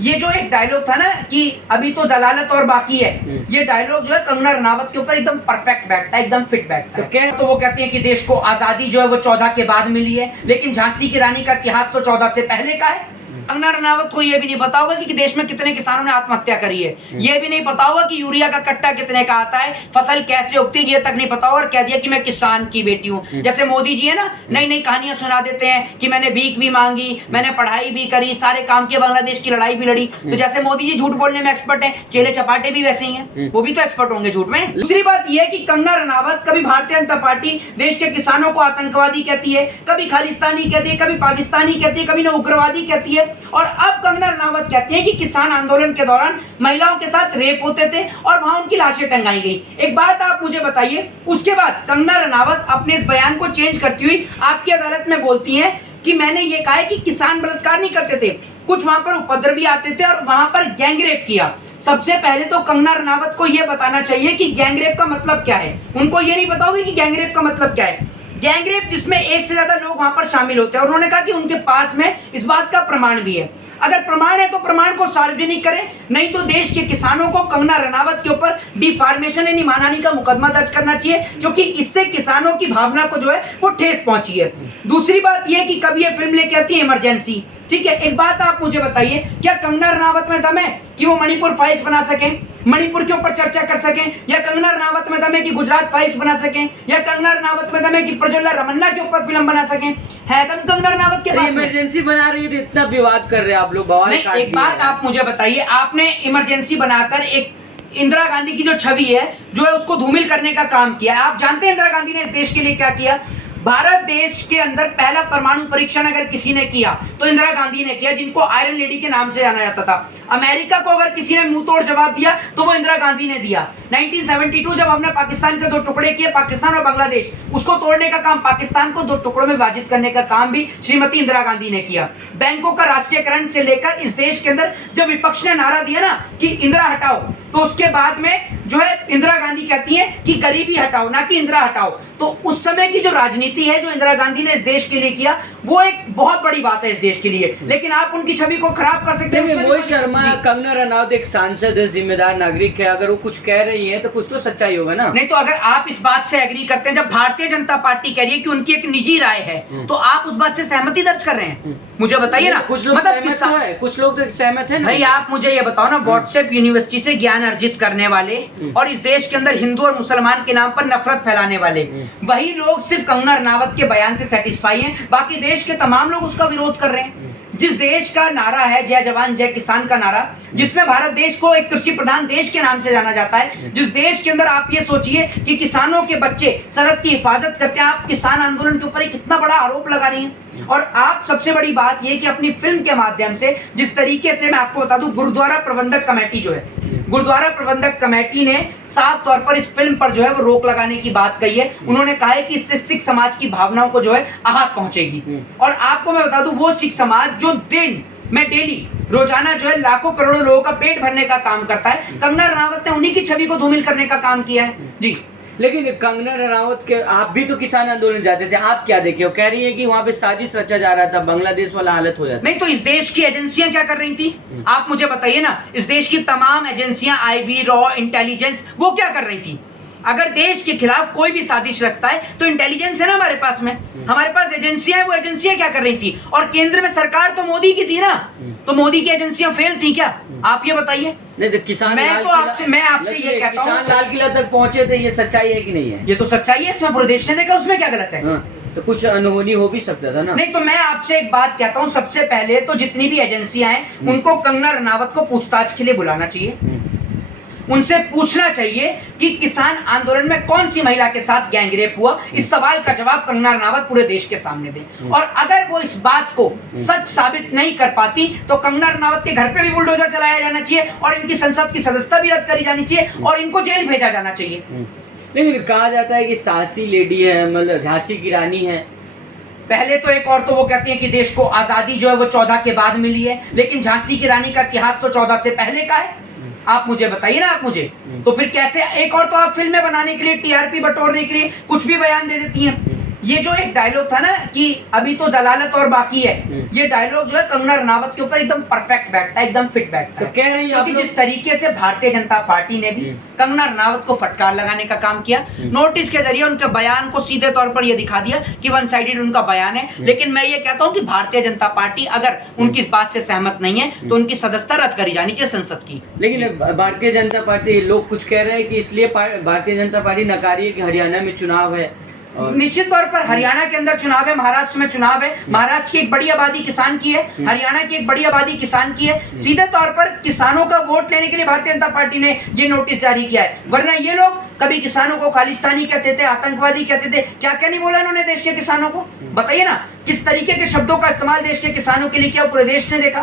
ये जो एक डायलॉग था ना कि अभी तो जलालत और बाकी है, ये डायलॉग जो है कंगना रनावत के ऊपर एकदम परफेक्ट बैठता है, एकदम फिट बैठता है। तो वो कहती है कि देश को आजादी जो है वो 14 के बाद मिली है, लेकिन झांसी की रानी का इतिहास तो 14 से पहले का है। कंगना रनावत को ये भी नहीं पता होगा कि देश में कितने किसानों ने आत्महत्या करी है, ये भी नहीं पता होगा कि यूरिया का कट्टा कितने का आता है, फसल कैसे उगती है, ये तक नहीं पता होगा, और कह दिया कि मैं किसान की बेटी हूँ। जैसे मोदी जी है ना, नई नई कहानियां सुना देते हैं कि मैंने भीख भी मांगी, मैंने पढ़ाई भी करी, सारे काम किए, बांग्लादेश की लड़ाई भी लड़ी। तो जैसे मोदी जी झूठ बोलने में एक्सपर्ट है, चेले चपाटे भी वैसे ही हैं, वो भी तो एक्सपर्ट होंगे झूठ में। दूसरी बात यह है कि कंगना रनावत कभी भारतीय जनता पार्टी देश के किसानों को आतंकवादी कहती है, कभी खालिस्तानी कहती है, कभी पाकिस्तानी कहती है, कभी ना उग्रवादी कहती है, और अब कंगना रनावत कहती है कि किसान आंदोलन के दौरान महिलाओं के साथ रेप होते थे और वहां उनकी लाशें टंगाई गई। एक बात आप मुझे बताइए, उसके बाद कंगना रनावत अपने इस बयान को चेंज करती हुई आपकी अदालत में बोलती है कि मैंने ये कहा है कि किसान बलात्कार नहीं करते थे, कुछ वहां पर उपद्रव भी आते थे और वहां पर गैंगरेप किया। सबसे पहले तो कंगना रनावत को यह बताना चाहिए कि गैंगरेप का मतलब क्या है। उनको ये नहीं पता होगा कि गैंगरेप का मतलब क्या है। गैंगरेप जिसमें एक से ज्यादा लोग वहां पर शामिल होते हैं, और उन्होंने कहा कि उनके पास में इस बात का प्रमाण भी है। अगर प्रमाण है तो प्रमाण को सार्वजनिक करें, नहीं तो देश के किसानों को कंगना रनावत के ऊपर डिफॉर्मेशन यानी मानहानि का मुकदमा दर्ज करना चाहिए, क्योंकि इससे किसानों की भावना को जो है वो ठेस पहुंची है। दूसरी बात यह कि कभी ये फिल्म लेके आती है इमरजेंसी, ठीक है। एक बात आप मुझे बताइए, क्या कंगना रनावत में दम है कि वो मणिपुर फाइल्स बना सकें, मणिपुर के ऊपर चर्चा कर सकें, या कंगना रनावत में दम है कि गुजरात फाइल्स बना सकें, या कंगना रनावत में दम है कि प्रज्वला रमन्ना के ऊपर फिल्म बना सकें? है दम कंगना रनावत के पास? इमरजेंसी बना रही है, इतना विवाद कर रहे हैं आप लोग, बवाल काट दिया। एक बात आप मुझे बताइए, आपने इमरजेंसी बनाकर एक इंदिरा गांधी की जो छवि है जो है उसको धूमिल करने का काम किया। आप जानते हैं इंदिरा गांधी ने इस देश के लिए क्या किया? भारत देश के अंदर पहला परमाणु परीक्षण अगर किसी ने किया तो इंदिरा गांधी ने किया, जिनको आयरन लेडी के नाम से जाना जाता था। अमेरिका को अगर किसी ने मुंह तोड़ जवाब दिया तो वो इंदिरा गांधी ने दिया। 1972 जब हमने पाकिस्तान के 2 टुकड़े किए, पाकिस्तान और बांग्लादेश, उसको तोड़ने का काम, पाकिस्तान को 2 टुकड़ों में विभाजित करने का काम भी श्रीमती इंदिरा गांधी ने किया। बैंकों का राष्ट्रीयकरण से लेकर इस देश के अंदर जब विपक्ष ने नारा दिया ना कि इंदिरा हटाओ, तो उसके बाद में जो है इंदिरा गांधी कहती है कि गरीबी हटाओ, ना कि इंदिरा हटाओ। तो उस समय की जो राजनीति है जो इंदिरा गांधी ने इस देश के लिए किया, वो एक बहुत बड़ी बात है इस देश के लिए। लेकिन आप उनकी छवि को खराब कर सकते हैं। मोहित शर्मा, कंगना रनावत एक सांसद है, जिम्मेदार नागरिक है, अगर वो कुछ कह रही है तो कुछ तो सच्चाई होगा ना। नहीं तो अगर आप इस बात से एग्री करते हैं, जब भारतीय जनता पार्टी कह रही है कि उनकी एक निजी राय है, तो आप उस बात से सहमति दर्ज कर रहे हैं? मुझे बताइए ना। कुछ लोग मतलब कुछ लोग तो सहमत है। भाई आप मुझे ये बताओ ना, व्हाट्सएप यूनिवर्सिटी से ज्ञान अर्जित करने वाले और इस देश के अंदर हिंदू और मुसलमान के नाम पर नफरत फैलाने वाले, वही लोग सिर्फ कंगना रनावत के बयान से सेटिस्फाई हैं, बाकी देश के तमाम लोग उसका विरोध कर रहे हैं। जिस देश का नारा है जय जवान जय किसान का नारा, जिसमें भारत देश को एक कृषि प्रधान देश के नाम से जाना जाता है, जिस देश के अंदर आप ये सोचिए कि किसानों के बच्चे सरहद की हिफाजत करते हैं, आप किसान आंदोलन के ऊपर एक कितना बड़ा आरोप लगा रही हैं। और आप सबसे बड़ी बात यह कि अपनी फिल्म के माध्यम से जिस तरीके से, मैं आपको बता दूं, गुरुद्वारा प्रबंधक कमेटी जो है, गुरुद्वारा प्रबंधक कमेटी ने साफ तौर पर इस फिल्म पर जो है वो रोक लगाने की बात कही है। उन्होंने कहा है कि इससे सिख समाज की भावनाओं को जो है आहत पहुंचेगी। और आपको मैं बता दूं, वो सिख समाज जो दिन में डेली रोजाना जो है लाखों करोड़ों लोगों का पेट भरने का काम करता है, कंगना रनावत ने उन्हीं की छवि को धूमिल करने का काम किया है जी। लेकिन कंगना रनावत के, आप भी तो किसान आंदोलन जाते थे, आप क्या देखे हो? कह रही है कि वहाँ पे साजिश रचा जा रहा था, बांग्लादेश वाला हालत हो जाता। नहीं तो इस देश की एजेंसियां क्या कर रही थी? आप मुझे बताइए ना, इस देश की तमाम एजेंसियां, आईबी, रॉ, इंटेलिजेंस, वो क्या कर रही थी? अगर देश के खिलाफ कोई भी साजिश रचता है तो इंटेलिजेंस है ना हमारे पास में, हमारे पास एजेंसियां हैं, वो एजेंसियां क्या कर रही थी? और केंद्र में सरकार तो मोदी की थी ना, तो मोदी की एजेंसियां फेल थी क्या? आप ये बताइए। नहीं तो किसान, मैं आपसे ये कहता हूँ, किसान लाल किला तक पहुंचे थे, ये सच्चाई है कि नहीं है? ये तो सच्चाई है, इसमें पूरे देश ने देखा, उसमें क्या गलत है? तो कुछ अनहोनी हो भी सकता था ना। नहीं तो मैं आपसे एक बात कहता हूँ, सबसे पहले तो जितनी भी एजेंसियां हैं उनको कंगना रनावत को पूछताछ के लिए बुलाना चाहिए। उनसे पूछना चाहिए कि किसान आंदोलन में कौन सी महिला के साथ गैंगरेप हुआ। इस सवाल का जवाब कंगना रनावत पूरे देश के सामने दें। और अगर वो इस बात को सच साबित नहीं कर पाती तो कंगना रनावत के घर पे भी बुलडोजर चलाया जाना चाहिए और इनकी संसद की सदस्यता भी रद्द करी जानी चाहिए और इनको जेल भेजा जाना चाहिए। लेकिन कहा जाता है कि साहसी लेडी है, मतलब झांसी की रानी है। पहले तो एक और तो वो कहती है कि देश को आजादी जो है वो 14 के बाद मिली है, लेकिन झांसी की रानी का इतिहास तो 14 से पहले का है। आप मुझे बताइए ना, आप मुझे तो फिर कैसे? एक और तो आप फिल्में बनाने के लिए, टीआरपी बटोरने के लिए कुछ भी बयान दे देती हैं। ये जो एक डायलॉग था ना कि अभी तो जलालत और बाकी है, ये डायलॉग जो है कंगना रनावत के ऊपर एकदम परफेक्ट बैठता है, एकदम फिट बैठता तो है। कह रही है आप क्योंकि लोग- जिस तरीके से भारतीय जनता पार्टी ने भी कंगना रनावत को फटकार लगाने का काम किया, नोटिस के जरिए उनके बयान को सीधे तौर पर यह दिखा दिया कि वन साइडेड उनका बयान है। लेकिन मैं ये कहता हूं कि भारतीय जनता पार्टी अगर उनकी इस बात से सहमत नहीं है तो उनकी सदस्यता रद्द करी जानी चाहिए संसद की। लेकिन भारतीय जनता पार्टी लोग कुछ कह रहे हैं कि इसलिए भारतीय जनता पार्टी नकारी है कि हरियाणा में चुनाव है और निश्चित तौर पर हरियाणा के अंदर चुनाव है, महाराष्ट्र में चुनाव है, महाराष्ट्र की एक बड़ी आबादी किसान की है, हरियाणा की एक बड़ी आबादी किसान की है। सीधे तौर पर किसानों का वोट लेने के लिए भारतीय जनता पार्टी ने ये नोटिस जारी किया है, वरना ये लोग कभी किसानों को खालिस्तानी कहते थे, आतंकवादी कहते थे, क्या क्या नहीं बोला इन्होंने देश के किसानों को? बताइए ना किस तरीके के शब्दों का इस्तेमाल देश के किसानों के लिए किया पूरे देश ने देखा।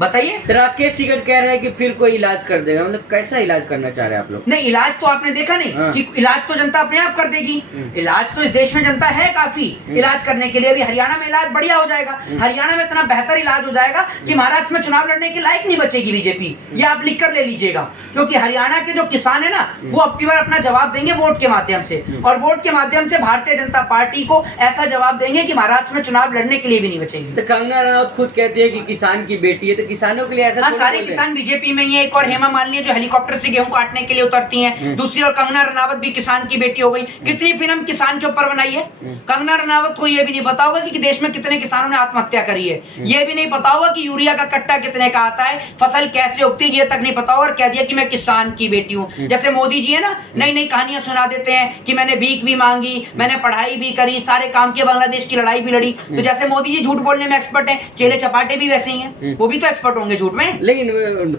बताइए। तो राकेश टिकट कह रहे हैं कि फिर कोई इलाज कर देगा, मतलब कैसा इलाज करना चाह रहे हैं आप लोग? नहीं, इलाज तो आपने देखा नहीं हाँ। कि इलाज तो जनता अपने आप कर देगी। इलाज तो इस देश में जनता है काफी इलाज करने के लिए। अभी हरियाणा में इलाज बढ़िया हो जाएगा, हरियाणा में इतना बेहतर इलाज हो जाएगा कि महाराष्ट्र में चुनाव लड़ने के लायक नहीं बचेगी बीजेपी। ये आप लिख कर ले लीजिएगा, क्योंकि हरियाणा के जो किसान है ना वो अब की बार अपना जवाब देंगे वोट के माध्यम से, और वोट के माध्यम से भारतीय जनता पार्टी को ऐसा जवाब देंगे कि महाराष्ट्र में चुनाव लड़ने के लिए भी नहीं बचेगी। तो कंगना रनावत खुद कहती है कि किसान की बेटी है, तो किसानों के लिए ऐसा हाँ, थोड़ी सारे बोल रहे हैं। किसान बीजेपी में ही है। एक और हेमा मालिनी जो हेलीकॉप्टर से गेहूं काटने के लिए उतरती हैं, दूसरी ओर कंगना रनावत भी किसान की बेटी हो गई। कितनी फिल्म किसान के ऊपर बनाई है। कंगना रनावत को यह भी नहीं पता होगा कि देश में कितने किसानों ने आत्महत्या करी है, यह भी नहीं पता होगा कि यूरिया का कट्टा कितने का आता है, फसल कैसे उगती है, ये तक नहीं पता होगा, और कह दिया कि मैं किसान की बेटी हूँ। जैसे मोदी जी है ना, नई नई कहानियां सुना देते हैं कि मैंने भीख भी मांगी, मैंने पढ़ाई भी करी, सारे काम किए, बांग्लादेश की लड़ाई भी लड़ी। तो जैसे मोदी जी झूठ बोलने में एक्सपर्ट है, चेले चपाटे भी वैसे ही हैं, वो भी तो एक्सपर्ट होंगे झूठ में। लेकिन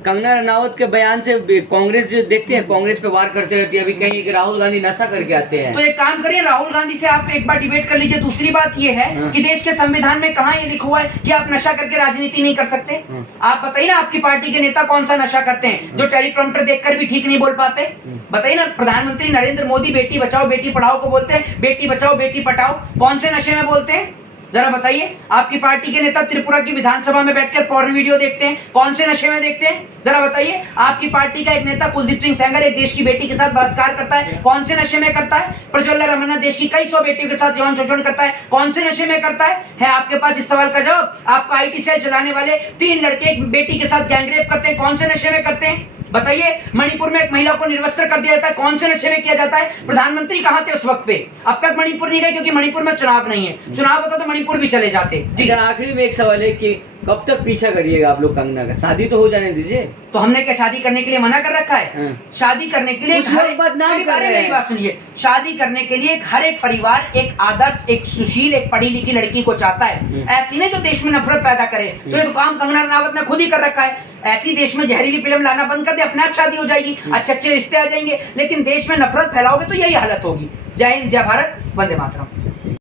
कंगना रनावत के बयान से कांग्रेस जो देखते हैं, कांग्रेस पे वार करते रहती है। अभी कहीं कि राहुल गांधी नशा करके आते हैं। तो एक काम करिए, राहुल गांधी से आप एक बार डिबेट कर लीजिए। दूसरी बात ये है कि देश के संविधान में कहाँ ये लिखा हुआ है कि आप नशा करके राजनीति नहीं कर सकते? आप बताइए ना, आपकी पार्टी के नेता कौन सा नशा करते हैं जो टेलीप्रॉम्प्टर देखकर भी ठीक नहीं बोल पाते? बताइए ना, प्रधानमंत्री नरेंद्र मोदी बेटी बचाओ बेटी पढ़ाओ को बोलते हैं, बेटी बचाओ बेटी पढ़ाओ, कौन से नशे में बोलते हैं? जरा बताइए। आपकी पार्टी के नेता त्रिपुरा की विधानसभा में बैठकर पोर्न वीडियो देखते हैं, कौन से नशे में देखते हैं? जरा बताइए। आपकी पार्टी का एक नेता कुलदीप सिंह सेंगर एक देश की बेटी के साथ बलात्कार करता है, कौन से नशे में करता है? प्रज्वल्ला रमन्ना देश की कई सौ बेटियों के साथ यौन शोषण करता है, कौन से नशे में करता है आपके पास इस सवाल का जवाब? आपका आईटी सेल चलाने वाले 3 लड़के एक बेटी के साथ गैंगरेप करते हैं, कौन से नशे में करते हैं? बताइए। मणिपुर में एक महिला को निर्वस्त्र कर दिया जाता है, कौन से नशे में किया जाता है? प्रधानमंत्री कहां थे उस वक्त पे? अब तक मणिपुर नहीं गए क्योंकि मणिपुर में चुनाव नहीं है। चुनाव होता तो मणिपुर भी चले जाते। जी, आखिरी में एक सवाल है कि कब तक पीछा करिएगा आप लोग कंगना का? शादी तो हो जाने दीजिए। तो हमने क्या शादी करने के लिए मना कर रखा है? शादी करने के लिए कुछ लोग बदनाम कर रहे हैं। मेरी बात सुनिए, शादी करने के लिए हर एक परिवार एक आदर्श, एक सुशील, एक पढ़ी लिखी लड़की को चाहता है। ऐसी नहीं जो देश में नफरत पैदा करे। तो ये तो काम कंगना रनावत ने खुद ही कर रखा है। ऐसी देश में जहरीली फिल्म लाना बंद कर दे, अपने आप शादी हो जाएगी, अच्छे अच्छे रिश्ते आ जाएंगे। लेकिन देश में नफरत फैलाओगे तो यही हालत होगी। जय हिंद, जय भारत, वंदे मातरम।